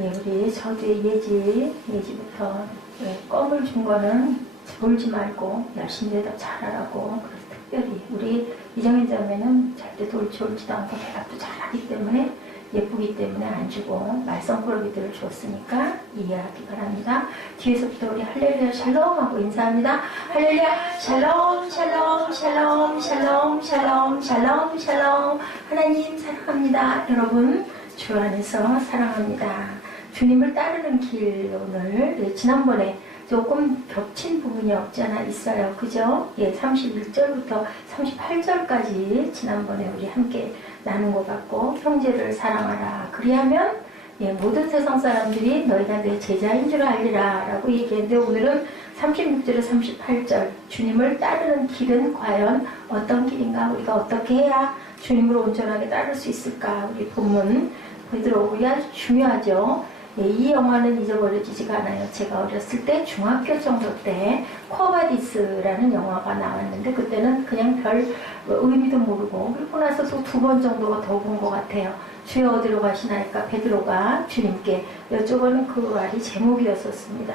예, 우리 저주의 예지부터 껌을 준 거는 졸지 말고 열심히 더 잘하라고. 그래서 특별히 우리 이정현 자매는 절대 졸지도 않고 대답도 잘하기 때문에 예쁘기 때문에 안 주고 말썽꾸러기들을 줬으니까 이해하기 바랍니다. 뒤에서부터 우리 할렐루야 샬롬 하고 인사합니다. 할렐루야 샬롬 샬롬 샬롬 샬롬 샬롬 샬롬 샬롬. 하나님 사랑합니다. 여러분 주 안에서 사랑합니다. 주님을 따르는 길 오늘 지난번에 조금 겹친 부분이 없지 않아 있어요. 그죠? 예, 31절부터 38절까지 지난번에 우리 함께 나눈 것 같고, 형제를 사랑하라. 그리하면 예, 모든 세상 사람들이 너희가 내 제자인 줄 알리라 라고 얘기했는데, 오늘은 36절에 38절 주님을 따르는 길은 과연 어떤 길인가, 우리가 어떻게 해야 주님을 온전하게 따를 수 있을까. 우리 본문 베드로가 아주 중요하죠. 예, 이 영화는 잊어버려지지가 않아요. 제가 어렸을 때 중학교 정도 때 코바디스라는 영화가 나왔는데, 그때는 그냥 별 의미도 모르고, 그리고 나서 또 2번 정도가 더 본 것 같아요. 주여 어디로 가시나이까 베드로가 주님께 여쭤보는 그 말이 제목이었었습니다.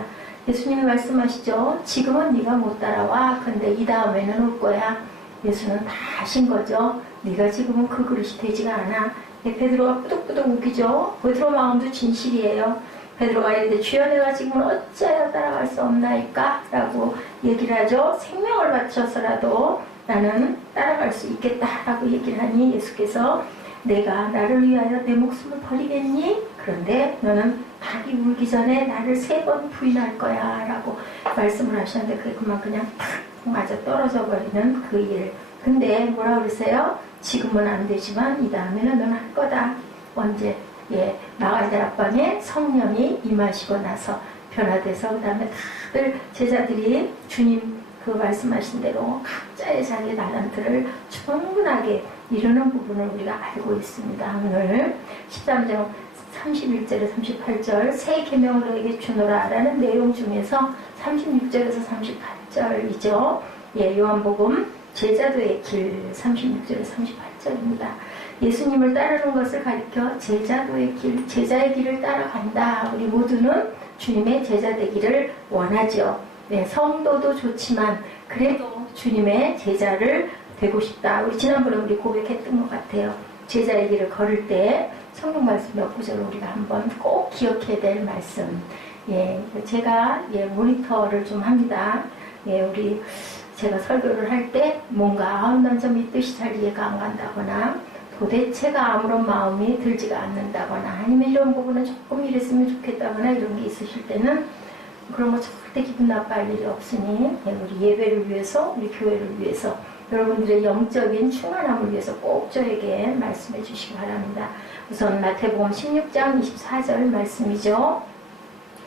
예수님이 말씀하시죠. 지금은 네가 못 따라와. 근데 이 다음에는 올 거야. 예수는 다 하신 거죠. 네가 지금은 그 그릇이 되지가 않아. 베드로가 뿌득뿌득 웃기죠. 베드로 마음도 진실이에요. 베드로가 이랬는데 주여 내가 지금은 어찌하여 따라갈 수 없나이까? 라고 얘기를 하죠. 생명을 바쳐서라도 나는 따라갈 수 있겠다 라고 얘기를 하니 예수께서 내가 나를 위하여 내 목숨을 버리겠니? 그런데 너는 닭이 울기 전에 나를 3번 부인할 거야 라고 말씀을 하셨는데, 그게 그냥 탁 맞아 떨어져 버리는 그 일. 근데 뭐라 그러세요? 지금은 안 되지만 이 다음에는 넌 할 거다. 언제? 예, 마가다 앞방에 성령이 임하시고 나서 변화돼서 그 다음에 다들 제자들이 주님 그 말씀하신 대로 각자의 자기의 달란트를 충분하게 이루는 부분을 우리가 알고 있습니다. 오늘 13장 31절에 38절 새 계명을 너에게 주노라 라는 내용 중에서 36절에서 38절이죠. 예, 요한복음 제자도의 길 36절에서 38절입니다. 예수님을 따르는 것을 가리켜 제자도의 길, 제자의 길을 따라간다. 우리 모두는 주님의 제자 되기를 원하죠. 네, 성도도 좋지만 그래도 주님의 제자를 되고 싶다. 우리 지난번에 우리 고백했던 것 같아요. 제자의 길을 걸을 때 성경 말씀 몇 구절을 우리가 한번 꼭 기억해야 될 말씀. 예, 제가 모니터를 좀 합니다. 예, 우리 제가 설교를 할 때 뭔가 난 좀 이 뜻이 잘 이해가 안 간다거나 도대체가 아무런 마음이 들지가 않는다거나 아니면 이런 부분은 조금 이랬으면 좋겠다거나 이런 게 있으실 때는 그런 거 절대 기분 나빠할 일이 없으니 우리 예배를 위해서, 우리 교회를 위해서, 여러분들의 영적인 충만함을 위해서 꼭 저에게 말씀해 주시기 바랍니다. 우선 마태복음 16장 24절 말씀이죠.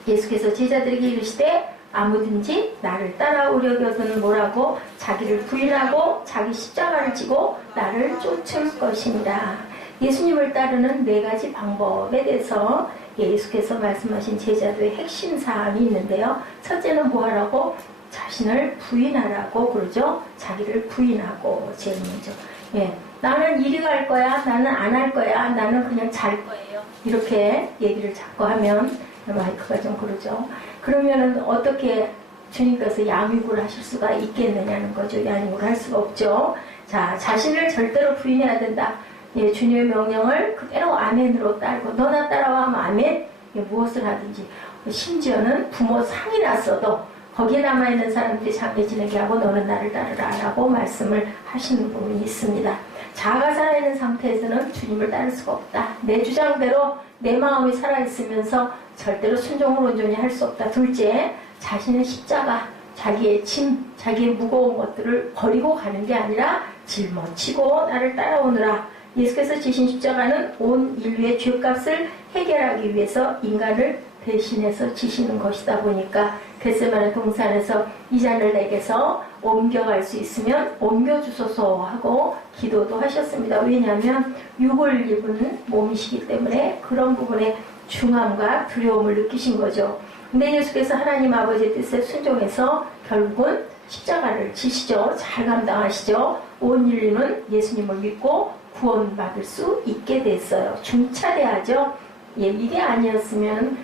예수께서 제자들에게 이르시되 아무든지 나를 따라오려거든 뭐라고? 자기를 부인하고 자기 십자가를 지고 나를 쫓을 것입니다. 예수님을 따르는 4가지 방법에 대해서 예수께서 말씀하신 제자도의 핵심 사항이 있는데요. 첫째는 뭐하라고? 자신을 부인하라고 그러죠. 자기를 부인하고 제일 먼저. 예, 나는 이리 갈 거야. 나는 안 할 거야. 나는 그냥 잘 거예요. 이렇게 얘기를 자꾸 하면 마이크가 좀 그러죠. 그러면은 어떻게 주님께서 양육을 하실 수가 있겠느냐는 거죠. 양육을 할 수가 없죠. 자, 자신을 절대로 부인해야 된다. 예, 주님의 명령을 그대로 아멘으로 따르고 너나 따라와 하면 아멘. 예, 무엇을 하든지. 심지어는 부모 상이 났어도 거기에 남아있는 사람들이 자매 지내게 하고 너는 나를 따르라 라고 말씀을 하시는 부분이 있습니다. 자아가 살아있는 상태에서는 주님을 따를 수가 없다. 내 주장대로 내 마음이 살아있으면서 절대로 순종을 온전히 할 수 없다. 둘째, 자신의 십자가, 자기의 짐, 자기의 무거운 것들을 버리고 가는 게 아니라 짊어지고 나를 따라오느라. 예수께서 지신 십자가는 온 인류의 죄값을 해결하기 위해서 인간을 대신해서 지시는 것이다 보니까 겟세마네 동산에서 이 잔을 내게서 옮겨갈 수 있으면 옮겨주소서 하고 기도도 하셨습니다. 왜냐하면 육을 입은 몸이시기 때문에 그런 부분에 중함과 두려움을 느끼신 거죠. 근데 예수께서 하나님 아버지의 뜻에 순종해서 결국은 십자가를 지시죠. 잘 감당하시죠. 온 인류는 예수님을 믿고 구원받을 수 있게 됐어요. 중차대하죠. 예, 이게 아니었으면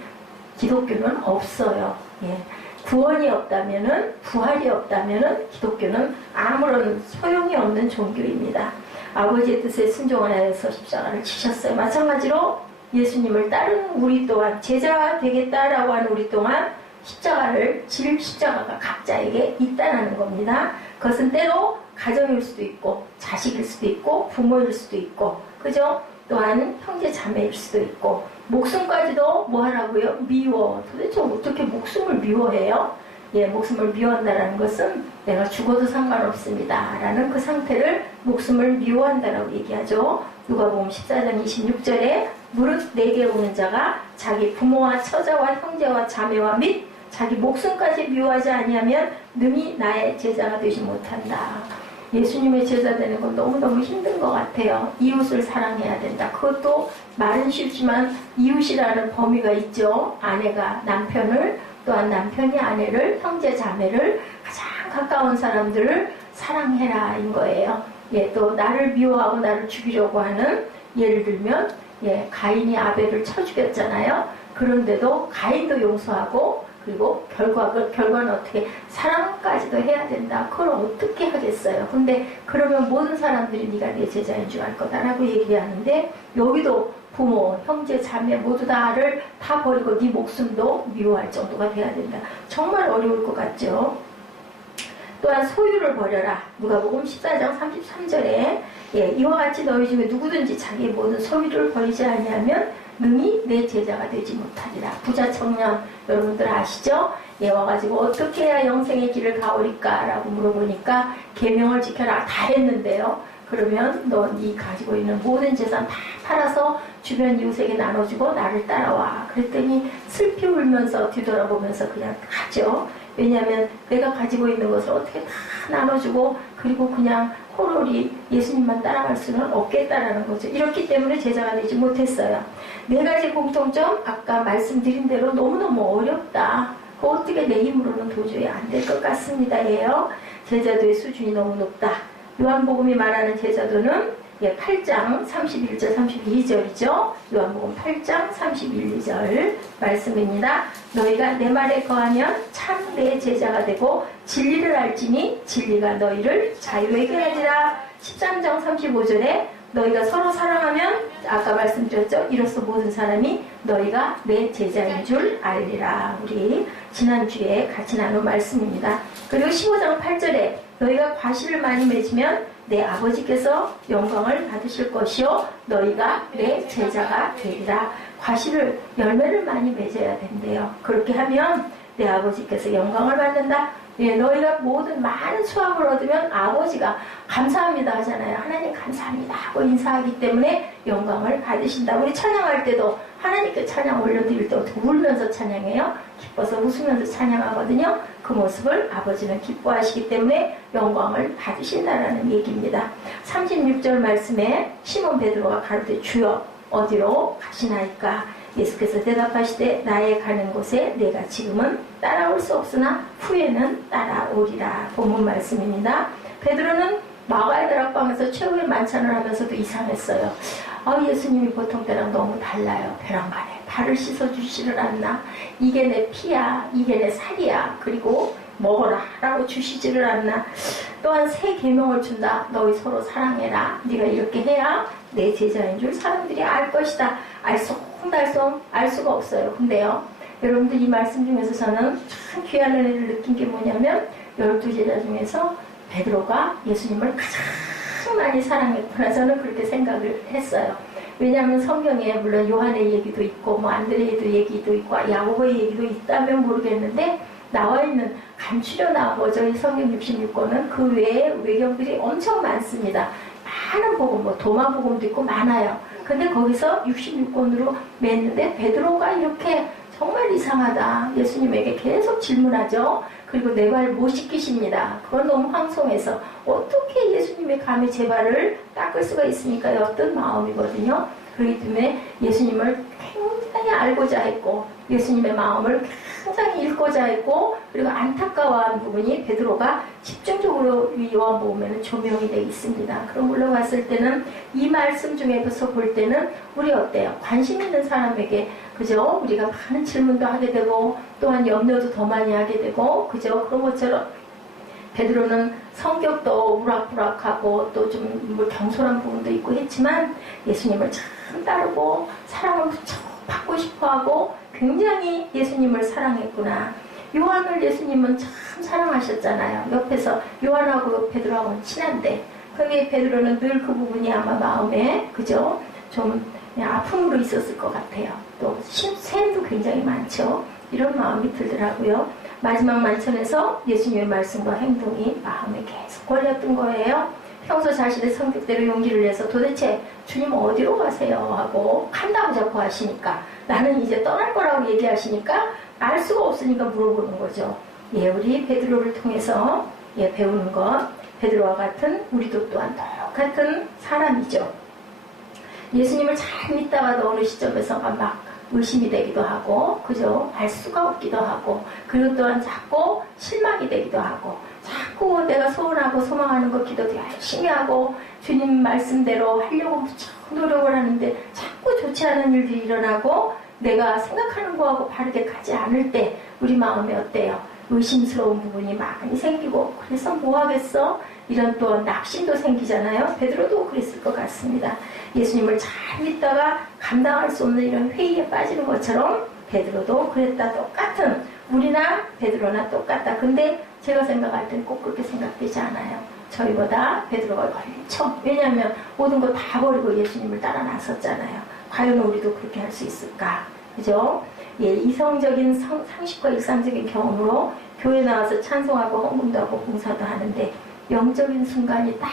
기독교는 없어요. 예. 구원이 없다면은, 부활이 없다면은 기독교는 아무런 소용이 없는 종교입니다. 아버지의 뜻에 순종하여서 십자가를 지셨어요. 마찬가지로 예수님을 따르는 우리 또한, 제자가 되겠다라고 하는 우리 또한 십자가를 질 십자가가 각자에게 있다는 겁니다. 그것은 때로 가정일 수도 있고, 자식일 수도 있고, 부모일 수도 있고, 그죠? 또한 형제 자매일 수도 있고, 목숨까지도 뭐 하라고요? 미워. 도대체 어떻게 목숨을 미워해요? 예, 목숨을 미워한다는 것은 내가 죽어도 상관없습니다 라는 그 상태를 목숨을 미워한다라고 얘기하죠. 누가복음 14장 26절에 무릇 내게 오는 자가 자기 부모와 처자와 형제와 자매와 및 자기 목숨까지 미워하지 아니하면 능히 나의 제자가 되지 못한다. 예수님의 제자 되는 건 너무너무 힘든 것 같아요. 이웃을 사랑해야 된다. 그것도 말은 쉽지만 이웃이라는 범위가 있죠. 아내가 남편을, 또한 남편이 아내를, 형제 자매를, 가장 가까운 사람들을 사랑해라 인 거예요. 예, 또 나를 미워하고 나를 죽이려고 하는, 예를 들면 예, 가인이 아벨을 쳐 죽였잖아요. 그런데도 가인도 용서하고, 그리고 결과는 어떻게, 사랑까지도 해야 된다. 그걸 어떻게 하겠어요. 근데 그러면 모든 사람들이 네가 내 제자인 줄 알 거다라고 얘기하는데, 여기도 부모, 형제, 자매 모두 다를 다 버리고 네 목숨도 미워할 정도가 돼야 된다. 정말 어려울 것 같죠. 또한 소유를 버려라. 누가복음 14장 33절에 예, 이와 같이 너희 중에 누구든지 자기의 모든 소유를 버리지 아니하면 능히 내 제자가 되지 못하리라. 부자 청년 여러분들 아시죠? 예, 와가지고 어떻게 해야 영생의 길을 가오리까? 라고 물어보니까 계명을 지켜라. 다 했는데요. 그러면 너 네 가지고 있는 모든 재산 다 팔아서 주변 이웃에게 나눠주고 나를 따라와. 그랬더니 슬피 울면서 뒤돌아보면서 그냥 가죠. 왜냐하면 내가 가지고 있는 것을 어떻게 다 나눠주고 그리고 그냥 호롤이 예수님만 따라갈 수는 없겠다라는 거죠. 이렇기 때문에 제자가 되지 못했어요. 네 가지 공통점, 아까 말씀드린 대로 너무너무 어렵다. 그 어떻게 내 힘으로는 도저히 안 될 것 같습니다. 예요. 제자도의 수준이 너무 높다. 요한복음이 말하는 제자도는 8장 31절 32절이죠. 요한복음 8장 31, 2절 말씀입니다. 너희가 내 말에 거하면 참 내 제자가 되고 진리를 알지니 진리가 너희를 자유하게 하리라. 13장 35절에 너희가 서로 사랑하면, 아까 말씀드렸죠. 이로써 모든 사람이 너희가 내 제자인 줄 알리라. 우리 지난주에 같이 나눈 말씀입니다. 그리고 15장 8절에 너희가 과실을 많이 맺으면 내 아버지께서 영광을 받으실 것이요 너희가 내 제자가 되리라. 과실을, 열매를 많이 맺어야 된대요. 그렇게 하면 내 아버지께서 영광을 받는다. 예, 너희가 모든 많은 수확을 얻으면 아버지가 감사합니다 하잖아요. 하나님 감사합니다 하고 인사하기 때문에 영광을 받으신다. 우리 찬양할 때도 하나님께 찬양 올려드릴 때 어떻게 울면서 찬양해요? 기뻐서 웃으면서 찬양하거든요. 그 모습을 아버지는 기뻐하시기 때문에 영광을 받으신다라는 얘기입니다. 36절 말씀에 시몬 베드로가 가로되 주여 어디로 가시나이까? 예수께서 대답하시되 나의 가는 곳에 내가 지금은 따라올 수 없으나 후에는 따라오리라. 본문 말씀입니다. 베드로는 마가의 다락방에서 최후의 만찬을 하면서도 이상했어요. 예수님이 보통 때랑 너무 달라요. 벼랑간에 발을 씻어주시를 않나? 이게 내 피야, 이게 내 살이야. 그리고 먹어라 라고 주시지를 않나? 또한 새 계명을 준다. 너희 서로 사랑해라. 네가 이렇게 해야 내 제자인 줄 사람들이 알 것이다. 알쏭달쏭 알 수가 없어요. 근데요, 여러분들 이 말씀 중에서 저는 참 귀한 은혜를 느낀 게 뭐냐면 12제자 중에서 베드로가 예수님을 가장 많이 사랑했구나. 저는 그렇게 생각을 했어요. 왜냐하면 성경에 물론 요한의 얘기도 있고 뭐 안드레의 얘기도 있고 야고보의 얘기도 있다면 모르겠는데 나와 있는 감추려나 버저의 성경 66권은 그 외에 외경들이 엄청 많습니다. 많은 복음, 뭐 도마복음도 있고 많아요. 근데 거기서 66권으로 맺는데 베드로가 이렇게 정말 이상하다. 예수님에게 계속 질문하죠. 그리고 내 발 못 씻기십니다. 그건 너무 황송해서 어떻게 예수님의 감히 제 발을 닦을 수가 있습니까? 어떤 마음이거든요. 그렇기 때문에 예수님을 굉장히 알고자 했고 예수님의 마음을 굉장히 읽고자 했고 그리고 안타까워한 부분이 베드로가 집중적으로 요한복음에는 조명이 되어 있습니다. 그럼 올라갔을 때는 이 말씀 중에서 볼 때는 우리 어때요? 관심 있는 사람에게 그죠? 우리가 많은 질문도 하게 되고 또한 염려도 더 많이 하게 되고 그죠? 그런 것처럼 베드로는 성격도 우락부락하고 또 좀 뭐 경솔한 부분도 있고 했지만 예수님을 참 따르고 사랑을 무척 받고 싶어하고 굉장히 예수님을 사랑했구나. 요한을 예수님은 참 사랑하셨잖아요. 옆에서 요한하고 베드로하고는 친한데 그게 베드로는 늘 그 부분이 아마 마음에 그죠? 좀 아픔으로 있었을 것 같아요. 또 셈도 굉장히 많죠. 이런 마음이 들더라고요. 마지막 만찬에서 예수님의 말씀과 행동이 마음에 계속 걸렸던 거예요. 평소 자신의 성격대로 용기를 내서 도대체 주님 어디로 가세요? 하고 간다고 자꾸 하시니까 나는 이제 떠날 거라고 얘기하시니까 알 수가 없으니까 물어보는 거죠. 예, 우리 베드로를 통해서 배우는 것 베드로와 같은 우리도 또한 똑같은 사람이죠. 예수님을 잘 믿다가도 어느 시점에서 막 의심이 되기도 하고 그죠? 알 수가 없기도 하고 그리고 또한 자꾸 실망이 되기도 하고 자꾸 내가 소원하고 소망하는 것 기도도 열심히 하고 주님 말씀대로 하려고 무척 노력을 하는데 자꾸 좋지 않은 일들이 일어나고 내가 생각하는 거하고 바르게 가지 않을 때 우리 마음이 어때요? 의심스러운 부분이 많이 생기고 그래서 뭐 하겠어? 이런 또 낙심도 생기잖아요. 베드로도 그랬을 것 같습니다. 예수님을 잘 믿다가 감당할 수 없는 이런 회의에 빠지는 것처럼 베드로도 그랬다. 똑같은 우리나 베드로나 똑같다. 근데 제가 생각할 때는 꼭 그렇게 생각되지 않아요. 저희보다 베드로가 훨씬 왜냐하면 모든 거 다 버리고 예수님을 따라 나섰잖아요. 과연 우리도 그렇게 할 수 있을까? 그죠? 예, 이성적인 상식과 일상적인 경험으로 교회 나와서 찬송하고 헌금도 하고 봉사도 하는데 영적인 순간이 딱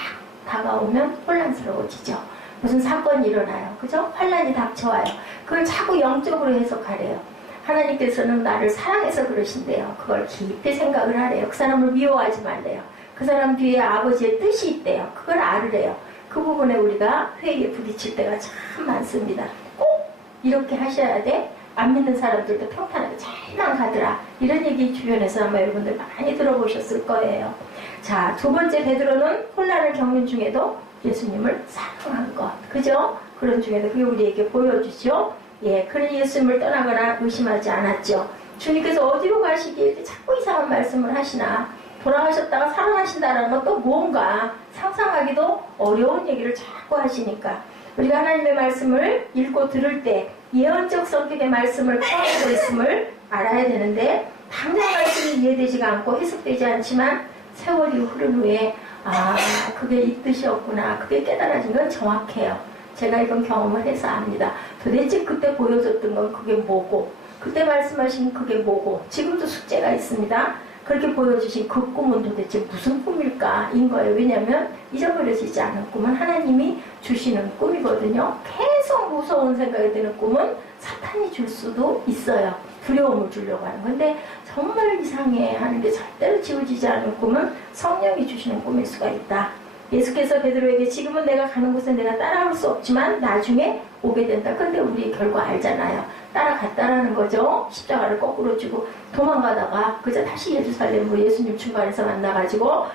다가오면 혼란스러워지죠. 무슨 사건이 일어나요. 그죠? 환란이 닥쳐와요. 그걸 자꾸 영적으로 해석하래요. 하나님께서는 나를 사랑해서 그러신대요. 그걸 깊이 생각을 하래요. 그 사람을 미워하지 말래요. 그 사람 뒤에 아버지의 뜻이 있대요. 그걸 알으래요. 그 부분에 우리가 회의에 부딪힐 때가 참 많습니다. 꼭 이렇게 하셔야 돼. 안 믿는 사람들도 평탄하게 잘만 가더라. 이런 얘기 주변에서 아마 여러분들 많이 들어보셨을 거예요. 자, 두 번째 베드로는 혼란을 겪는 중에도 예수님을 사랑한 것. 그죠? 그런 중에도 그게 우리에게 보여주죠. 예, 그런 예수님을 떠나거나 의심하지 않았죠. 주님께서 어디로 가시기에 자꾸 이상한 말씀을 하시나. 돌아가셨다가 살아나신다는 건 또 뭔가 상상하기도 어려운 얘기를 자꾸 하시니까 우리가 하나님의 말씀을 읽고 들을 때 예언적 성격의 말씀을 포함하고 있음을 알아야 되는데 당장 말씀이 이해되지가 않고 해석되지 않지만 세월이 흐른 후에 아, 그게 이 뜻이었구나. 그게 깨달아진 건 정확해요. 제가 이건 경험을 해서 압니다. 도대체 그때 보여줬던 건 그게 뭐고 그때 말씀하신 그게 뭐고 지금도 숙제가 있습니다. 그렇게 보여주신 그 꿈은 도대체 무슨 꿈일까? 인 거예요. 왜냐하면 잊어버려지지 않은 꿈은 하나님이 주시는 꿈이거든요. 계속 무서운 생각이 드는 꿈은 사탄이 줄 수도 있어요. 두려움을 주려고 하는 건데 정말 이상해 하는데 절대로 지워지지 않은 꿈은 성령이 주시는 꿈일 수가 있다. 예수께서 베드로에게 지금은 내가 가는 곳에 내가 따라올 수 없지만 나중에 오게 된다. 근데 우리 결과 알잖아요. 따라갔다라는 거죠. 십자가를 거꾸로 쥐고 도망가다가 그저 다시 예루살렘으로 예수님 중간에서 만나가지고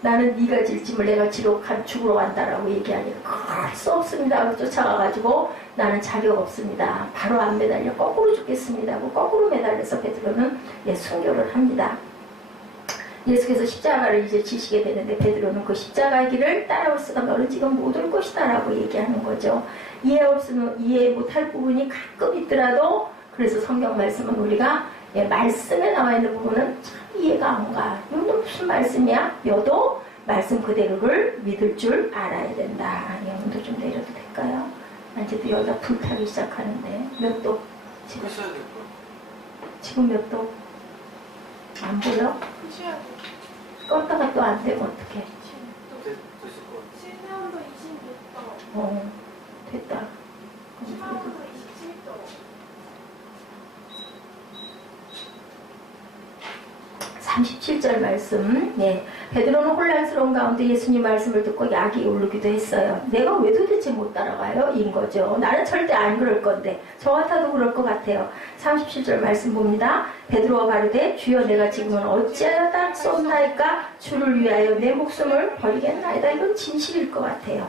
나는 네가 질 짐을 내가 죽으러 간다라고 얘기하니까 그럴 수 없습니다 하고 쫓아가가지고 나는 자격 없습니다. 바로 안 매달려 거꾸로 죽겠습니다 하고 거꾸로 매달려서 베드로는 순교를 합니다. 예수께서 십자가를 이제 지시게 되는데 베드로는 그 십자가의 길을 따라올 수가 너는 지금 못 올 것이다 라고 얘기하는 거죠. 이해 못할 부분이 가끔 있더라도 그래서 성경 말씀은 우리가 말씀에 나와 있는 부분은 참 이해가 안 가. 이건 무슨 말씀이야? 여도 말씀 그대로를 믿을 줄 알아야 된다. 영도 좀 내려도 될까요? 이제도 여기가 불타기 시작하는데 몇 도? 지금 몇 도? 안 보여? 껐다가 또 안 되면 어떡해? 실내온도 26도. 됐다. 실내온도 27도. 37절 말씀. 네. 베드로는 혼란스러운 가운데 예수님 말씀을 듣고 약이 오르기도 했어요. 내가 왜 도대체 못 따라가요? 인 거죠. 나는 절대 안 그럴 건데 저 같아도 그럴 것 같아요. 37절 말씀 봅니다. 베드로가 가르되 주여 내가 지금은 어찌하여 따르소나이까 주를 위하여 내 목숨을 버리겠나이다. 이건 진실일 것 같아요.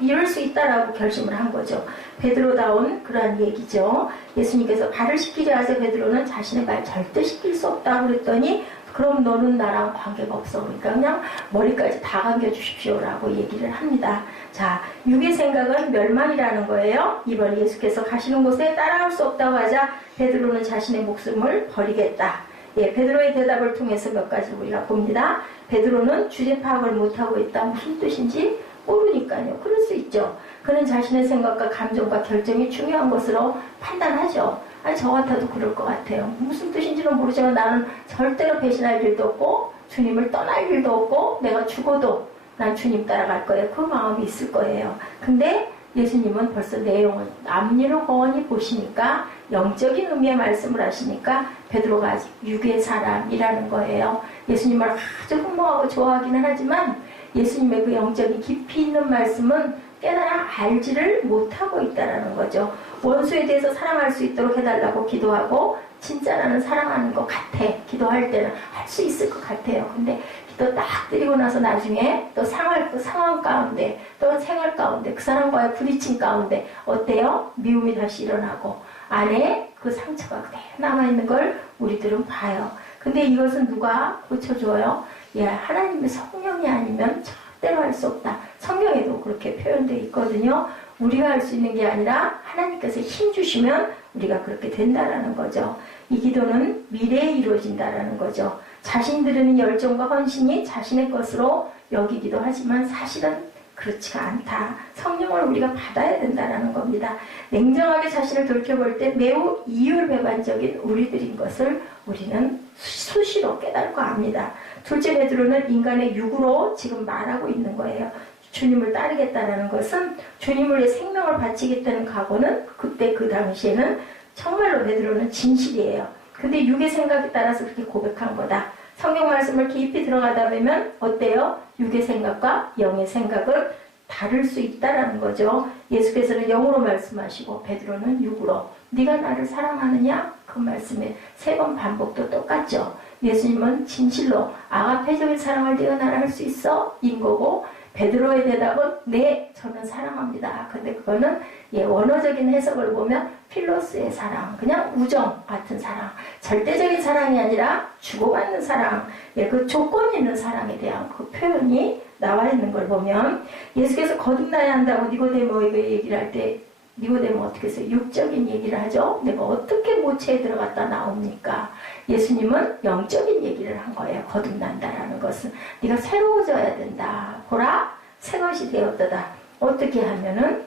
이럴 수 있다라고 결심을 한 거죠. 베드로다운 그러한 얘기죠. 예수님께서 발을 시키려 하자 베드로는 자신의 발 절대 시킬 수 없다고 그랬더니 그럼 너는 나랑 관계가 없어. 그러니까 그냥 머리까지 다 감겨주십시오라고 얘기를 합니다. 자, 육의 생각은 멸망이라는 거예요. 이번 예수께서 가시는 곳에 따라올 수 없다고 하자 베드로는 자신의 목숨을 버리겠다. 예, 베드로의 대답을 통해서 몇 가지 우리가 봅니다. 베드로는 주제 파악을 못하고 있다. 무슨 뜻인지 모르니까요. 그럴 수 있죠. 그는 자신의 생각과 감정과 결정이 중요한 것으로 판단하죠. 아니 저 같아도 그럴 것 같아요. 무슨 뜻인지는 모르지만 나는 절대로 배신할 일도 없고 주님을 떠날 일도 없고 내가 죽어도 난 주님 따라갈 거예요. 그 마음이 있을 거예요. 근데 예수님은 벌써 내용을 앞니로 훤히 보시니까 영적인 의미의 말씀을 하시니까 베드로가 아직 육의 사람이라는 거예요. 예수님을 아주 흠모하고 좋아하기는 하지만 예수님의 그 영적인 깊이 있는 말씀은 깨달아 알지를 못하고 있다는 거죠. 원수에 대해서 사랑할 수 있도록 해달라고 기도하고 진짜 나는 사랑하는 것 같아. 기도할 때는 할 수 있을 것 같아요. 근데 기도 딱 드리고 나서 나중에 또 상황 가운데 또 생활 가운데 그 사람과의 부딪힘 가운데 어때요? 미움이 다시 일어나고 안에 그 상처가 그대로 남아있는 걸 우리들은 봐요. 근데 이것은 누가 고쳐줘요? 예, 하나님의 성령이 아니면 절대로 할 수 없다. 성경에도 그렇게 표현되어 있거든요. 우리가 할 수 있는 게 아니라 하나님께서 힘 주시면 우리가 그렇게 된다라는 거죠. 이 기도는 미래에 이루어진다라는 거죠. 자신 들으는 열정과 헌신이 자신의 것으로 여기기도 하지만 사실은 그렇지가 않다. 성령을 우리가 받아야 된다라는 겁니다. 냉정하게 자신을 돌켜볼 때 매우 이율배반적인 우리들인 것을 우리는 수시로 깨닫고 압니다. 둘째 베드로는 인간의 육으로 지금 말하고 있는 거예요. 주님을 따르겠다는 것은 주님을 위해 생명을 바치겠다는 각오는 그때 그 당시에는 정말로 베드로는 진실이에요. 근데 육의 생각에 따라서 그렇게 고백한 거다. 성경 말씀을 깊이 들어가다 보면 어때요? 육의 생각과 영의 생각은 다를 수 있다라는 거죠. 예수께서는 영으로 말씀하시고 베드로는 육으로. 네가 나를 사랑하느냐? 그 말씀에 3번 반복도 똑같죠. 예수님은 진실로 아가페적인 사랑을 네가 나를 할 수 있어? 인 거고 베드로의 대답은 네, 저는 사랑합니다. 근데 그거는 원어적인 해석을 보면 필로스의 사랑, 그냥 우정 같은 사랑, 절대적인 사랑이 아니라 주고받는 사랑, 그 조건 있는 사랑에 대한 그 표현이 나와 있는 걸 보면 예수께서 거듭나야 한다고 니고데모에게 얘기를 할 때 니고데모 어떻게 해서 육적인 얘기를 하죠. 내가 어떻게 모체에 들어갔다 나옵니까? 예수님은 영적인 얘기를 한 거예요. 거듭난다라는 것은 네가 새로워져야 된다. 보라 새것이 되었도다. 어떻게 하면은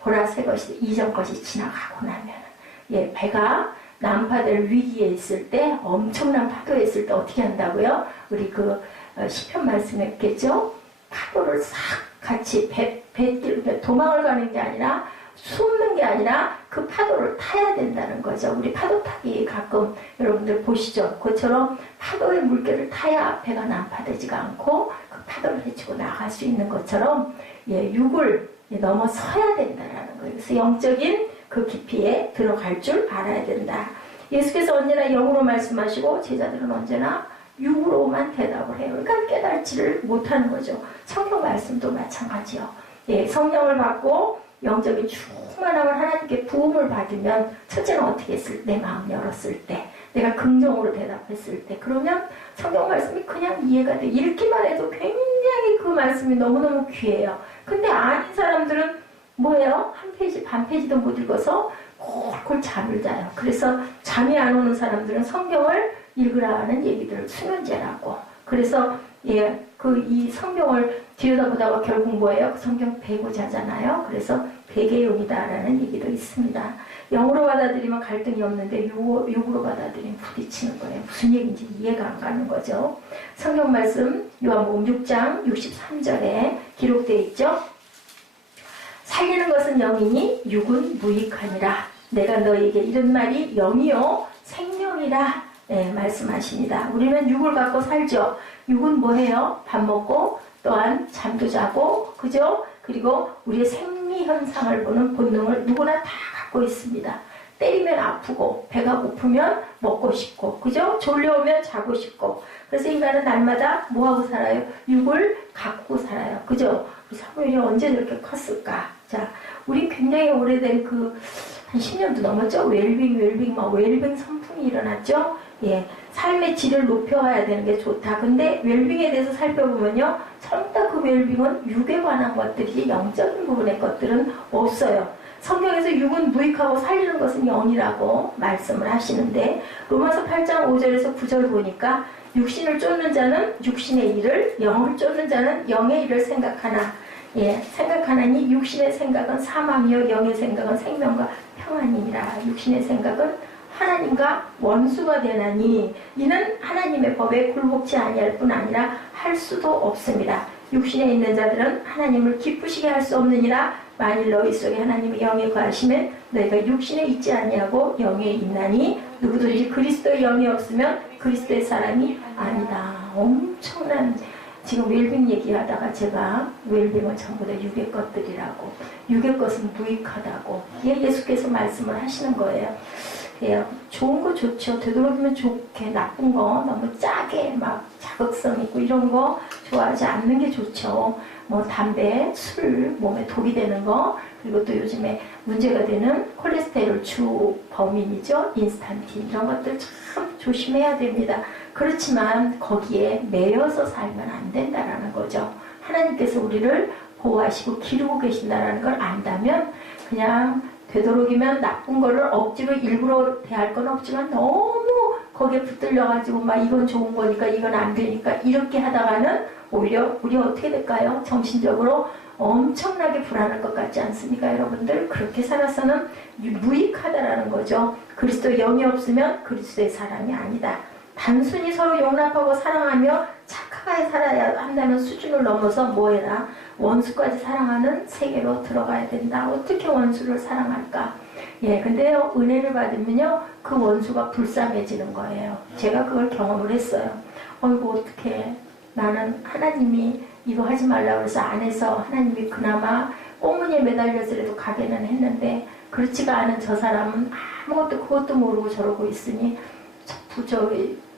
보라 새것이 이전 것이 지나가고 나면 배가 난파될 위기에 있을 때 엄청난 파도에 있을 때 어떻게 한다고요? 우리 그 시편 말씀에 있겠죠. 파도를 싹 같이 도망을 가는 게 아니라 숨는 게 아니라 그 파도를 타야 된다는 거죠. 우리 파도 타기 가끔 여러분들 보시죠. 그처럼 파도의 물결을 타야 배가 난파되지가 않고 그 파도를 헤치고 나갈 수 있는 것처럼 육을 넘어서야 된다라는 거예요. 그래서 영적인 그 깊이에 들어갈 줄 알아야 된다. 예수께서 언제나 영으로 말씀하시고 제자들은 언제나 육으로만 대답을 해요. 그러니까 깨달지를 못하는 거죠. 성경 말씀도 마찬가지요. 성령을 받고 영적인 충만함을 하나님께 부음을 받으면 첫째는 어떻게 했을 때? 내 마음 열었을 때 내가 긍정으로 대답했을 때 그러면 성경 말씀이 그냥 이해가 돼. 읽기만 해도 굉장히 그 말씀이 너무너무 귀해요. 근데 아닌 사람들은 뭐예요? 한 페이지 반 페이지도 못 읽어서 콜콜 잠을 자요. 그래서 잠이 안 오는 사람들은 성경을 읽으라는 얘기들을 수면제라고. 그래서 이 성경을 들여다보다가 결국 뭐예요? 그 성경 배고 자잖아요. 그래서 베개용이다라는 얘기도 있습니다. 영으로 받아들이면 갈등이 없는데 육으로 받아들이면 부딪히는 거예요. 무슨 얘기인지 이해가 안 가는 거죠. 성경 말씀 요한복음 6장 63절에 기록되어 있죠. 살리는 것은 영이니 육은 무익하니라. 내가 너희에게 이런 말이 영이요 생명이라. 말씀하십니다. 우리는 육을 갖고 살죠. 육은 뭐해요? 밥 먹고 또한 잠도 자고, 그죠? 그리고 우리의 생리 현상을 보는 본능을 누구나 다 갖고 있습니다. 때리면 아프고 배가 고프면 먹고 싶고, 그죠? 졸려오면 자고 싶고. 그래서 인간은 날마다 뭐하고 살아요? 육을 갖고 살아요. 그죠? 사무엘이 언제 저렇게 컸을까? 자, 우리 굉장히 오래된 한 10년도 넘었죠? 웰빙 선풍이 일어났죠? 예. 삶의 질을 높여야 되는 게 좋다. 근데 웰빙에 대해서 살펴보면요. 전부 다 그 웰빙은 육에 관한 것들이지 영적인 부분의 것들은 없어요. 성경에서 육은 무익하고 살리는 것은 영이라고 말씀을 하시는데 로마서 8장 5절에서 9절 보니까 육신을 쫓는 자는 육신의 일을, 영을 쫓는 자는 영의 일을 생각하나, 생각하나니 육신의 생각은 사망이요 영의 생각은 생명과 평안이니라. 육신의 생각은 하나님과 원수가 되나니 이는 하나님의 법에 굴복치 아니할 뿐 아니라 할 수도 없습니다. 육신에 있는 자들은 하나님을 기쁘시게 할 수 없느니라. 만일 너희 속에 하나님의 영에 거하시면 너희가 육신에 있지 아니하고 영에 있나니 누구든지 그리스도의 영이 없으면 그리스도의 사람이 아니다. 엄청난 지금 웰빙 얘기하다가 제가 웰빙은 전부 다 육의 것들이라고, 육의 것은 무익하다고 예수께서 말씀을 하시는 거예요. 좋은 거 좋죠. 되도록이면 좋게, 나쁜 거 너무 짜게 막 자극성 있고 이런 거 좋아하지 않는 게 좋죠. 뭐 담배, 술, 몸에 독이 되는 거, 그리고 또 요즘에 문제가 되는 콜레스테롤 주 범인이죠. 인스탄틴, 이런 것들 참 조심해야 됩니다. 그렇지만 거기에 매여서 살면 안 된다라는 거죠. 하나님께서 우리를 보호하시고 기르고 계신다라는 걸 안다면 그냥 되도록이면 나쁜 거를 억지로 일부러 대할 건 없지만 너무 거기에 붙들려가지고 막 이건 좋은 거니까 이건 안 되니까 이렇게 하다가는 오히려 우리 어떻게 될까요? 정신적으로 엄청나게 불안할 것 같지 않습니까? 여러분들 그렇게 살아서는 무익하다라는 거죠. 그리스도의 영이 없으면 그리스도의 사람이 아니다. 단순히 서로 용납하고 사랑하며 착하게 살아야 한다는 수준을 넘어서 뭐해라? 원수까지 사랑하는 세계로 들어가야 된다. 어떻게 원수를 사랑할까? 근데요, 은혜를 받으면요, 그 원수가 불쌍해지는 거예요. 제가 그걸 경험을 했어요. 어이구, 어떡해. 나는 하나님이 이거 하지 말라고 해서 안 해서 하나님이 그나마 꽁무니에 매달려서라도 가게는 했는데 그렇지가 않은 저 사람은 아무것도 그것도 모르고 저러고 있으니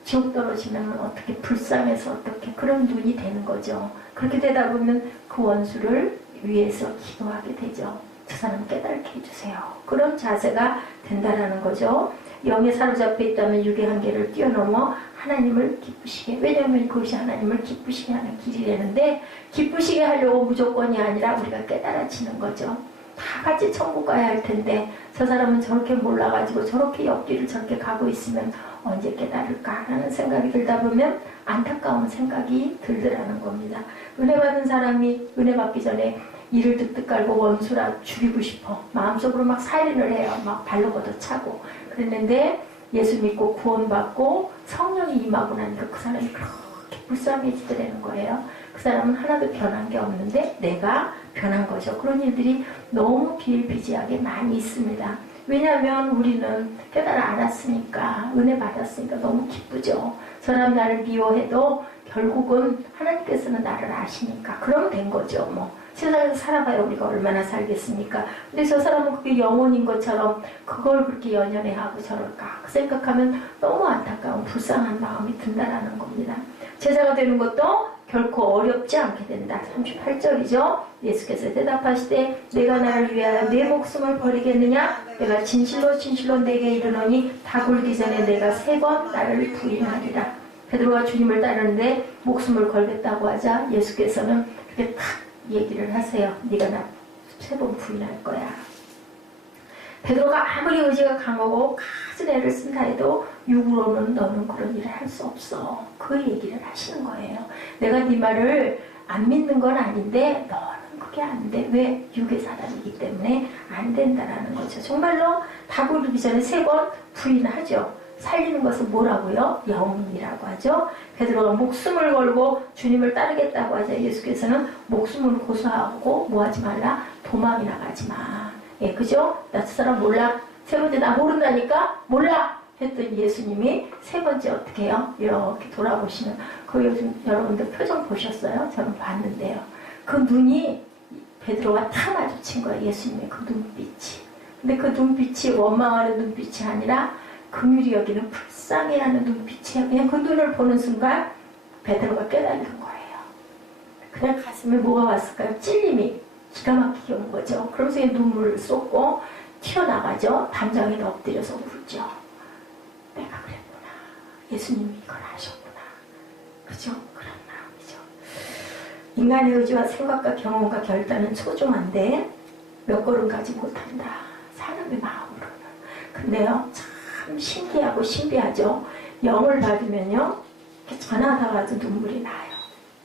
지옥 떨어지면 어떻게 불쌍해서 어떻게 그런 눈이 되는 거죠. 그렇게 되다 보면 그 원수를 위해서 기도하게 되죠. 저 사람 깨닫게 해주세요. 그런 자세가 된다라는 거죠. 영에 사로잡혀 있다면 육의 한계를 뛰어넘어 하나님을 기쁘시게, 왜냐하면 그것이 하나님을 기쁘시게 하는 길이라는데 기쁘시게 하려고 무조건이 아니라 우리가 깨달아지는 거죠. 다 같이 천국 가야 할 텐데 저 사람은 저렇게 몰라가지고 저렇게 옆길을 저렇게 가고 있으면 언제 깨달을까라는 생각이 들다 보면 안타까운 생각이 들더라는 겁니다. 은혜 받은 사람이 은혜 받기 전에 이를 득득 깔고 원수라 죽이고 싶어 마음속으로 막 살인을 해요. 막 발로 걷어차고 그랬는데 예수 믿고 구원받고 성령이 임하고 나니까 그 사람이 그렇게 불쌍해지더라는 거예요. 그 사람은 하나도 변한 게 없는데 내가 변한 거죠. 그런 일들이 너무 비일비재하게 많이 있습니다. 왜냐하면 우리는 깨달아 알았으니까, 은혜 받았으니까 너무 기쁘죠. 저 사람 나를 미워해도 결국은 하나님께서는 나를 아시니까 그러면 된 거죠. 뭐 세상에서 살아봐야 우리가 얼마나 살겠습니까? 근데 저 사람은 그게 영혼인 것처럼 그걸 그렇게 연연해하고 저럴까 생각하면 너무 안타까운 불쌍한 마음이 든다라는 겁니다. 제자가 되는 것도 결코 어렵지 않게 된다. 38절이죠. 예수께서 대답하시되 내가 나를 위하여 내 목숨을 버리겠느냐? 내가 진실로 진실로 내게 이르노니 다 굴기 전에 내가 3번 나를 부인하리라. 베드로가 주님을 따르는데 목숨을 걸겠다고 하자 예수께서는 그렇게 탁 얘기를 하세요. 네가 나 3번 부인할 거야. 베드로가 아무리 의지가 강하고 가진 애를 쓴다 해도 육으로는 너는 그런 일을 할 수 없어. 그 얘기를 하시는 거예요. 내가 네 말을 안 믿는 건 아닌데 너는 그게 안 돼. 왜? 육의 사람이기 때문에 안 된다라는 거죠. 정말로 다 부르기 전에 3번 부인하죠. 살리는 것은 뭐라고요? 영이라고 하죠. 베드로가 목숨을 걸고 주님을 따르겠다고 하자 예수께서는 목숨을 고수하고 뭐하지 말라? 도망이 나가지 마. 그죠? 나 저 사람 몰라. 3번째 나 모른다니까? 몰라. 했더니 예수님이 세 번째 어떻게 해요? 이렇게 돌아보시는 그 요즘 여러분들 표정 보셨어요? 저는 봤는데요. 그 눈이 베드로와 다 마주친 거예요. 예수님의 그 눈빛이. 근데 그 눈빛이 원망하는 눈빛이 아니라 긍휼히 여기는 불쌍해하는 눈빛이에요. 그냥 그 눈을 보는 순간 베드로가 깨달은 거예요. 그냥 가슴에 뭐가 왔을까요? 찔림이 기가 막히게 온 거죠. 그러면서 눈물을 쏟고 튀어나가죠. 담장에 엎드려서 울죠. 내가 그랬구나. 예수님이 이걸 하셨구나. 그죠? 그런 마음이죠. 인간의 의지와 생각과 경험과 결단은 소중한데 몇 걸음 가지 못한다. 사람의 마음으로는. 근데요, 참 신기하고 신비하죠. 영을 받으면요, 이렇게 전하다가도 눈물이 나요.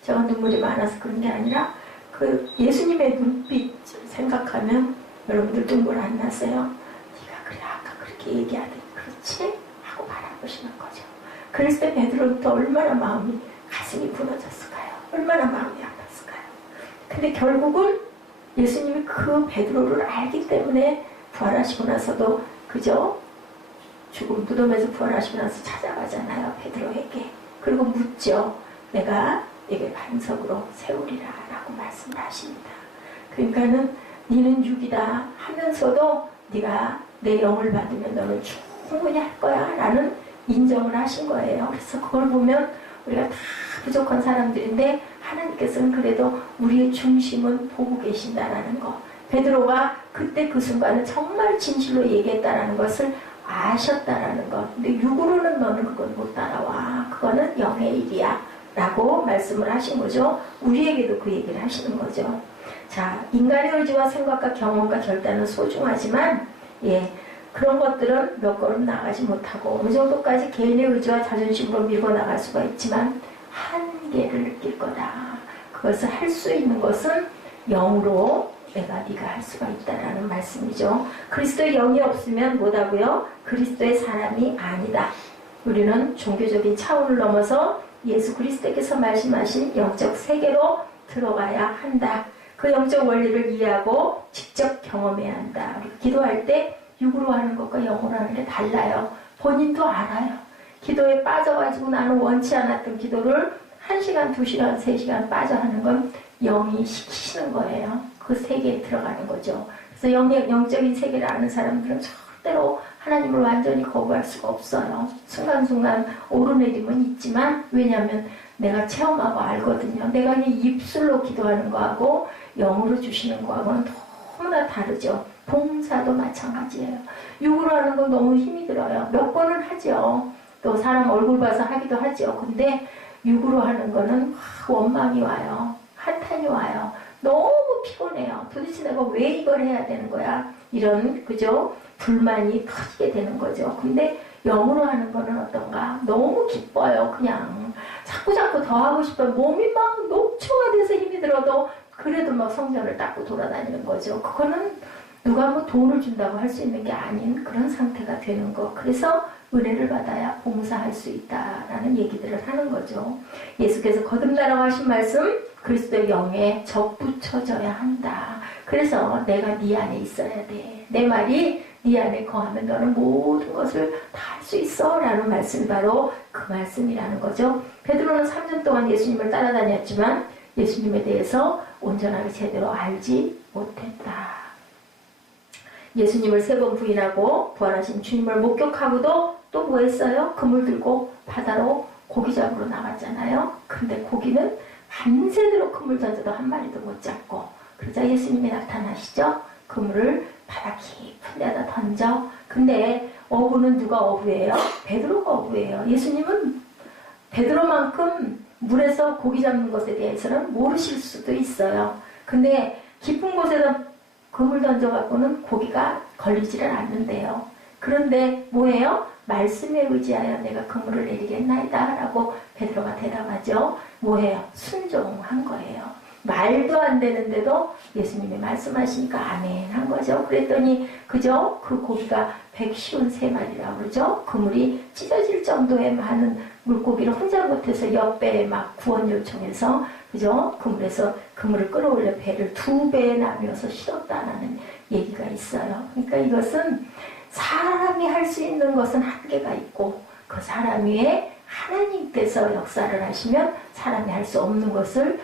제가 눈물이 많아서 그런 게 아니라 그 예수님의 눈빛을 생각하면 여러분들 눈물 안 나세요? 네가 그래 아까 그렇게 얘기하더니 그렇지? 하고 바라보시는 거죠. 그랬을 때 베드로는 또 얼마나 마음이 가슴이 무너졌을까요? 얼마나 마음이 아팠을까요? 근데 결국은 예수님이 그 베드로를 알기 때문에 부활하시고 나서도 그죠? 죽은 무덤에서 부활하시고 나서 찾아가잖아요. 베드로에게. 그리고 묻죠. 내가 내게 반석으로 세우리라 라고 말씀을 하십니다. 그러니까는 너는 육이다 하면서도 네가 내 영을 받으면 너는 충분히 할 거야 라는 인정을 하신 거예요. 그래서 그걸 보면 우리가 다 부족한 사람들인데 하나님께서는 그래도 우리의 중심은 보고 계신다라는 거. 베드로가 그때 그 순간은 정말 진실로 얘기했다라는 것을 아셨다라는 것. 근데 육으로는 너는 그건 못 따라와. 그거는 영의 일이야 라고 말씀을 하신 거죠. 우리에게도 그 얘기를 하시는 거죠. 자, 인간의 의지와 생각과 경험과 결단은 소중하지만 그런 것들은 몇 걸음 나가지 못하고 어느 정도까지 개인의 의지와 자존심으로 밀고 나갈 수가 있지만 한계를 느낄 거다. 그것을 할 수 있는 것은 영으로 네가 할 수가 있다라는 말씀이죠. 그리스도의 영이 없으면 뭐다고요? 그리스도의 사람이 아니다. 우리는 종교적인 차원을 넘어서 예수 그리스도께서 말씀하신 영적 세계로 들어가야 한다. 그 영적 원리를 이해하고 직접 경험해야 한다. 우리 기도할 때 육으로 하는 것과 영으로 하는 게 달라요. 본인도 알아요. 기도에 빠져가지고 나는 원치 않았던 기도를 1시간, 2시간, 3시간 빠져 하는 건 영이 시키시는 거예요. 그 세계에 들어가는 거죠. 그래서 영적인 세계를 아는 사람들은 절대로 하나님을 완전히 거부할 수가 없어요. 순간순간 오르내림은 있지만 왜냐하면 내가 체험하고 알거든요. 내가 그냥 입술로 기도하는 거하고 영으로 주시는 거하고는 너무나 다르죠. 봉사도 마찬가지예요. 육으로 하는 건 너무 힘이 들어요. 몇 번은 하죠. 또 사람 얼굴 봐서 하기도 하죠. 근데 육으로 하는 거는 원망이 와요. 한탄이 와요. 너무 피곤해요. 도대체 내가 왜 이걸 해야 되는 거야? 이런 그죠? 불만이 터지게 되는 거죠. 근데 영으로 하는 거는 어떤가? 너무 기뻐요. 그냥 자꾸 더 하고 싶어요. 몸이 막 녹초가 돼서 힘이 들어도 그래도 막 성전을 닦고 돌아다니는 거죠. 그거는 누가 뭐 돈을 준다고 할 수 있는 게 아닌 그런 상태가 되는 거. 그래서 은혜를 받아야 봉사할 수 있다라는 얘기들을 하는 거죠. 예수께서 거듭나라고 하신 말씀, 그리스도의 영에 접붙여져야 한다. 그래서 내가 네 안에 있어야 돼. 내 말이 네 안에 거하면 너는 모든 것을 다 할 수 있어 라는 말씀이 바로 그 말씀이라는 거죠. 베드로는 3년 동안 예수님을 따라다녔지만 예수님에 대해서 온전하게 제대로 알지 못했다. 예수님을 3번 부인하고 부활하신 주님을 목격하고도 또 뭐 했어요? 그물 들고 바다로 고기 잡으러 나갔잖아요. 근데 고기는 밤새도록 그물 던져도 한 마리도 못 잡고 그러자 예수님이 나타나시죠. 그물을 바다 깊은 데다 던져. 근데 어부는 누가 어부예요? 베드로가 어부예요. 예수님은 베드로만큼 물에서 고기 잡는 것에 대해서는 모르실 수도 있어요. 근데 깊은 곳에다 그물 던져갖고는 고기가 걸리지를 않는데요. 그런데 뭐예요? 말씀에 의지하여 내가 그물을 내리겠나이다 라고 베드로가 대답하죠. 뭐예요? 순종한 거예요. 말도 안 되는데도 예수님이 말씀하시니까 아멘 한 거죠. 그랬더니 그저 그 고기가 153마리라고 그러죠. 그물이 찢어질 정도의 많은 물고기를 혼자 못해서 옆배에 막 구원 요청해서 그죠? 그물에서 그물을 끌어올려 배를 2배 나뉘어서 실었다라는 얘기가 있어요. 그러니까 이것은 사람이 할 수 있는 것은 한계가 있고 그 사람 위에 하나님께서 역사를 하시면 사람이 할 수 없는 것을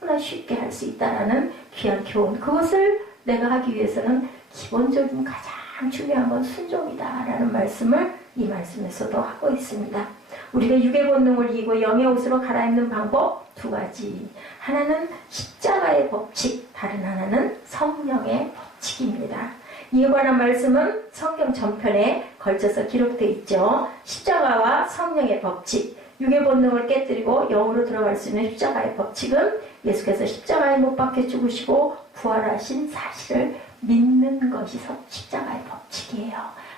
너무나 쉽게 할 수 있다라는 귀한 교훈. 그것을 내가 하기 위해서는 기본적인 가장 중요한 건 순종이다라는 말씀을 이 말씀에서도 하고 있습니다. 우리가 육의 본능을 이기고 영의 옷으로 갈아입는 방법 두 가지. 하나는 십자가의 법칙, 다른 하나는 성령의 법칙입니다. 이에 관한 말씀은 성경 전편에 걸쳐서 기록되어 있죠. 십자가와 성령의 법칙, 육의 본능을 깨뜨리고 영으로 들어갈 수 있는 십자가의 법칙은 예수께서 십자가에 못 박혀 죽으시고 부활하신 사실을 믿는 것이 십자가의 법칙이에요.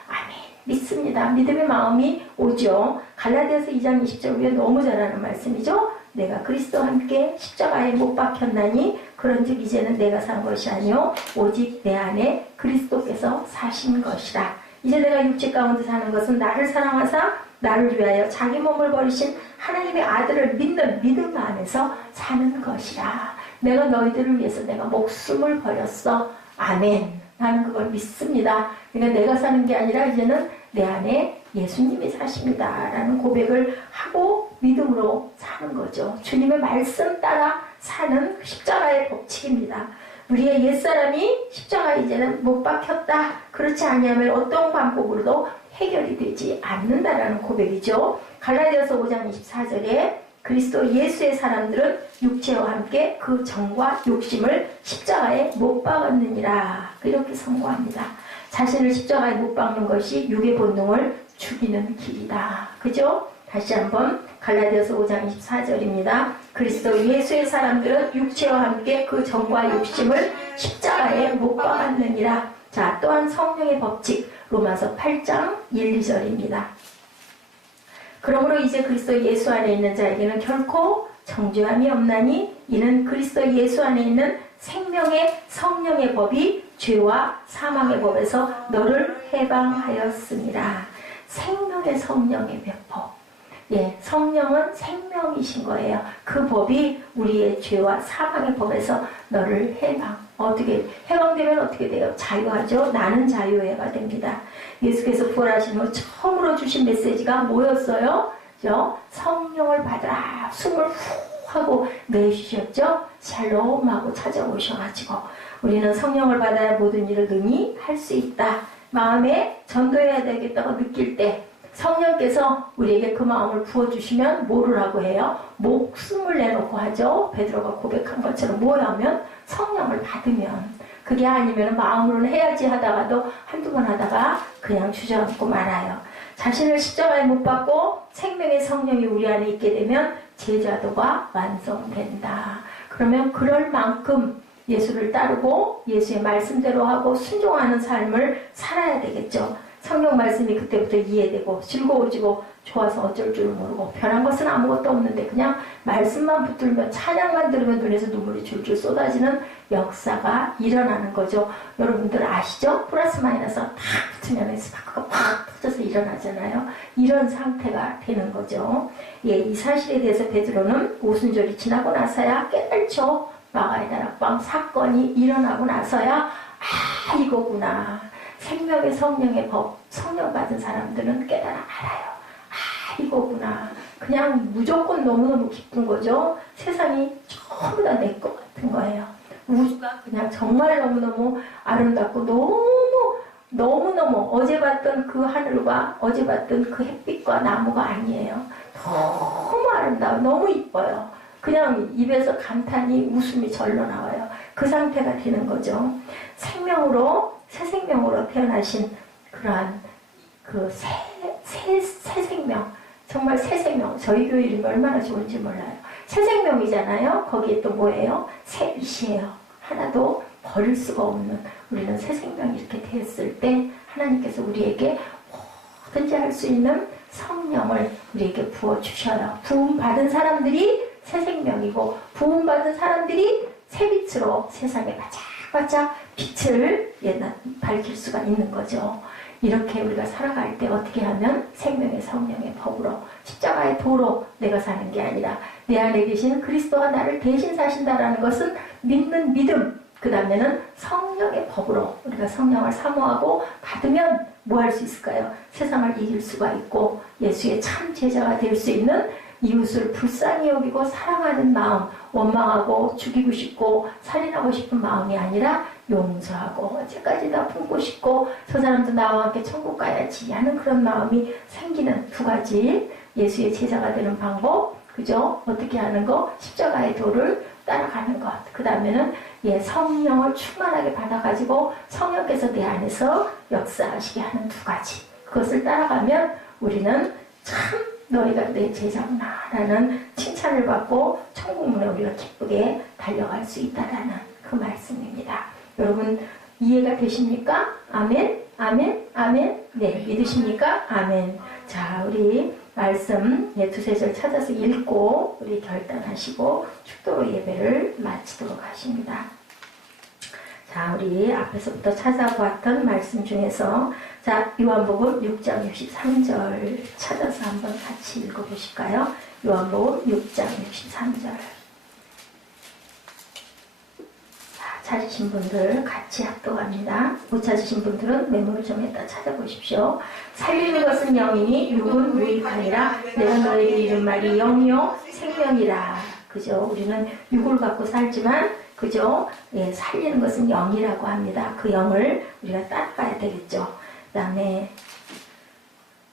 아멘. 믿습니다. 믿음의 마음이 오죠. 갈라디아서 2장 20절 위에 너무 잘하는 말씀이죠. 내가 그리스도와 함께 십자가에 못 박혔나니 그런즉 이제는 내가 산 것이 아니요 오직 내 안에 그리스도께서 사신 것이라. 이제 내가 육체 가운데 사는 것은 나를 사랑하사 나를 위하여 자기 몸을 버리신 하나님의 아들을 믿는 믿음 안에서 사는 것이라. 내가 너희들을 위해서 내가 목숨을 버렸어. 아멘. 나는 그걸 믿습니다. 그러니까 내가 사는 게 아니라 이제는 내 안에 예수님이 사십니다 라는 고백을 하고 믿음으로 사는 거죠. 주님의 말씀 따라 사는 십자가의 법칙입니다. 우리의 옛사람이 십자가에 이제는 못 박혔다. 그렇지 아니하면 어떤 방법으로도 해결이 되지 않는다라는 고백이죠. 갈라디아서 5장 24절에 그리스도 예수의 사람들은 육체와 함께 그 정과 욕심을 십자가에 못 박았느니라. 이렇게 선고합니다. 자신을 십자가에 못 박는 것이 육의 본능을 죽이는 길이다. 그죠? 다시 한번 갈라디아서 5장 24절입니다. 그리스도 예수의 사람들은 육체와 함께 그 정과 욕심을 십자가에 못 박았느니라. 자, 또한 성령의 법칙 로마서 8장 1, 2절입니다. 그러므로 이제 그리스도 예수 안에 있는 자에게는 결코 정죄함이 없나니 이는 그리스도 예수 안에 있는 생명의 성령의 법이 죄와 사망의 법에서 너를 해방하였습니다. 생명의 성령의 법. 예, 성령은 생명이신 거예요. 그 법이 우리의 죄와 사망의 법에서 너를 해방되면 어떻게 돼요? 자유하죠? 나는 자유해가 됩니다. 예수께서 부활하신 후 처음으로 주신 메시지가 뭐였어요? 성령을 받으라. 숨을 후 하고 내쉬셨죠? 샬롬하고 찾아오셔가지고 우리는 성령을 받아야 모든 일을 능히 할 수 있다. 마음에 전도해야 되겠다고 느낄 때 성령께서 우리에게 그 마음을 부어주시면 뭐를 하고 해요? 목숨을 내놓고 하죠. 베드로가 고백한 것처럼 뭐야 하면 성령을 받으면. 그게 아니면 마음으로는 해야지 하다가도 한두 번 하다가 그냥 주저앉고 말아요. 자신을 십자가에 못 박고 생명의 성령이 우리 안에 있게 되면 제자도가 완성된다. 그러면 그럴 만큼 예수를 따르고 예수의 말씀대로 하고 순종하는 삶을 살아야 되겠죠. 성경 말씀이 그때부터 이해되고 즐거워지고 좋아서 어쩔 줄 모르고 변한 것은 아무것도 없는데 그냥 말씀만 붙들면 찬양만 들으면 눈에서 눈물이 줄줄 쏟아지는 역사가 일어나는 거죠. 여러분들 아시죠? 플러스 마이너스 탁 붙으면 스파크가 팍 터져서 일어나잖아요. 이런 상태가 되는 거죠. 예, 이 사실에 대해서 베드로는 오순절이 지나고 나서야 깨달죠. 마가의 다락방 사건이 일어나고 나서야 이거구나. 생명의 성령의 법, 성령 받은 사람들은 깨달아 알아요. 이거구나. 그냥 무조건 너무너무 기쁜 거죠. 세상이 전부 다 내 것 같은 거예요. 우주가 그냥 정말 너무너무 아름답고 너무너무 어제 봤던 그 하늘과 어제 봤던 그 햇빛과 나무가 아니에요. 너무 아름다워요. 너무 이뻐요. 그냥 입에서 감탄이 웃음이 절로 나와요. 그 상태가 되는 거죠. 새 생명으로 태어나신 그러한 그 새 생명, 정말 새 생명. 저희 교회 이름이 얼마나 좋은지 몰라요. 새 생명이잖아요. 거기에 또 뭐예요? 새 빛이에요. 하나도 버릴 수가 없는 우리는 새 생명이 이렇게 되었을 때 하나님께서 우리에게 뭐든지 할 수 있는 성령을 우리에게 부어주셔요. 부음받은 사람들이 새 생명이고 부음받은 사람들이 새 빛으로 세상에 바짝바짝 빛을 밝힐 수가 있는 거죠. 이렇게 우리가 살아갈 때 어떻게 하면 생명의 성령의 법으로 십자가의 도로 내가 사는 게 아니라 내 안에 계신 그리스도가 나를 대신 사신다라는 것은 믿는 믿음, 그 다음에는 성령의 법으로 우리가 성령을 사모하고 받으면 뭐 할 수 있을까요? 세상을 이길 수가 있고 예수의 참 제자가 될 수 있는 이웃을 불쌍히 여기고 사랑하는 마음, 원망하고 죽이고 싶고 살인하고 싶은 마음이 아니라 용서하고 언제까지 나 품고 싶고 저 사람도 나와 함께 천국 가야지 하는 그런 마음이 생기는 두 가지 예수의 제자가 되는 방법, 그죠? 어떻게 하는 거? 십자가의 도를 따라가는 것. 그 다음에는 성령을 충만하게 받아가지고 성령께서 내 안에서 역사하시게 하는 두 가지. 그것을 따라가면 우리는 참 너희가 내 제자구나 라는 칭찬을 받고 천국문에 우리가 기쁘게 달려갈 수 있다라는 그 말씀입니다. 여러분 이해가 되십니까? 아멘? 아멘? 아멘? 네, 믿으십니까? 아멘. 자, 우리 말씀 두세 절 찾아서 읽고 우리 결단하시고 축도로 예배를 마치도록 하십니다. 자, 우리 앞에서부터 찾아보았던 말씀 중에서 자, 요한복음 6장 63절 찾아서 한번 같이 읽어보실까요? 요한복음 6장 63절. 찾으신 분들 같이 합독합니다. 못 찾으신 분들은 메모점에다 찾아보십시오. 살리는 것은 영이니 육은 무익하니라. 내가 너에게 이른 말이 영이요 생명이라. 그죠? 우리는 육을 갖고 살지만 그죠? 살리는 것은 영이라고 합니다. 그 영을 우리가 따라가야 되겠죠. 그 다음에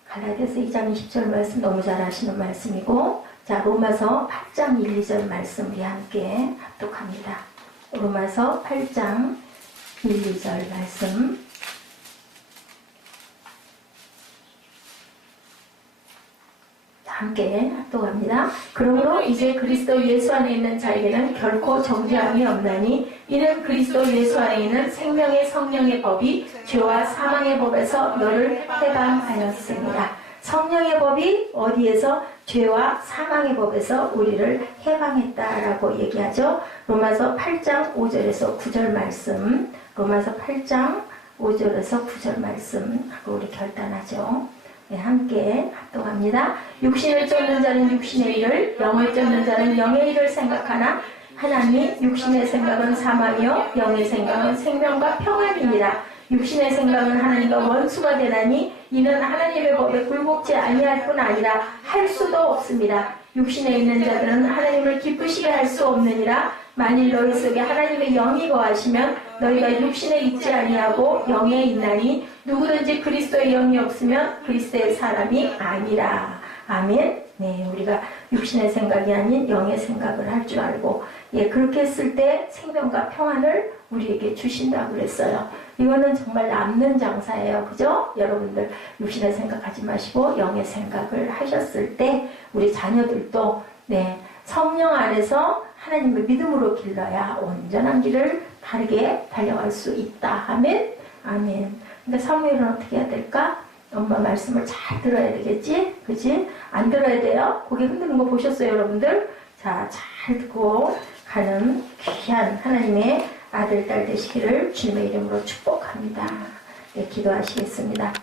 갈라디아서 2장 20절 말씀 너무 잘 아시는 말씀이고 자 로마서 8장 1, 2절 말씀 우리 함께 합독합니다. 로마서 8장 1, 2절 말씀 함께 합독합니다. 그러므로 이제 그리스도 예수 안에 있는 자에게는 결코 정죄함이 없나니 이는 그리스도 예수 안에 있는 생명의 성령의 법이 죄와 사망의 법에서 너를 해방하였습니다. 성령의 법이 어디에서? 죄와 사망의 법에서 우리를 해방했다라고 얘기하죠. 로마서 8장 5절에서 9절 말씀, 로마서 8장 5절에서 9절 말씀 하고 우리 결단하죠. 네, 함께 합독합니다. 육신을 쫓는 자는 육신의 일을, 영을 쫓는 자는 영의 일을 생각하나 하나님 육신의 생각은 사망이요 영의 생각은 생명과 평안이니라. 육신의 생각은 하나님과 원수가 되나니 이는 하나님의 법에 굴복지 아니할 뿐 아니라 할 수도 없습니다. 육신에 있는 자들은 하나님을 기쁘시게 할 수 없느니라. 만일 너희 속에 하나님의 영이 거하시면 너희가 육신에 있지 아니하고 영에 있나니 누구든지 그리스도의 영이 없으면 그리스도의 사람이 아니라. 아멘. 네, 우리가 육신의 생각이 아닌 영의 생각을 할 줄 알고 그렇게 했을 때 생명과 평안을 우리에게 주신다고 그랬어요. 이거는 정말 남는 장사예요. 그죠? 여러분들 육신의 생각하지 마시고 영의 생각을 하셨을 때 우리 자녀들도 성령 안에서 하나님의 믿음으로 길러야 온전한 길을 바르게 달려갈 수 있다. 아멘? 아멘. 근데 사무엘은 어떻게 해야 될까? 엄마 말씀을 잘 들어야 되겠지? 그치? 안 들어야 돼요? 고개 흔드는 거 보셨어요, 여러분들? 자, 잘 듣고 가는 귀한 하나님의 아들, 딸 되시기를 주님의 이름으로 축복합니다. 네, 기도하시겠습니다.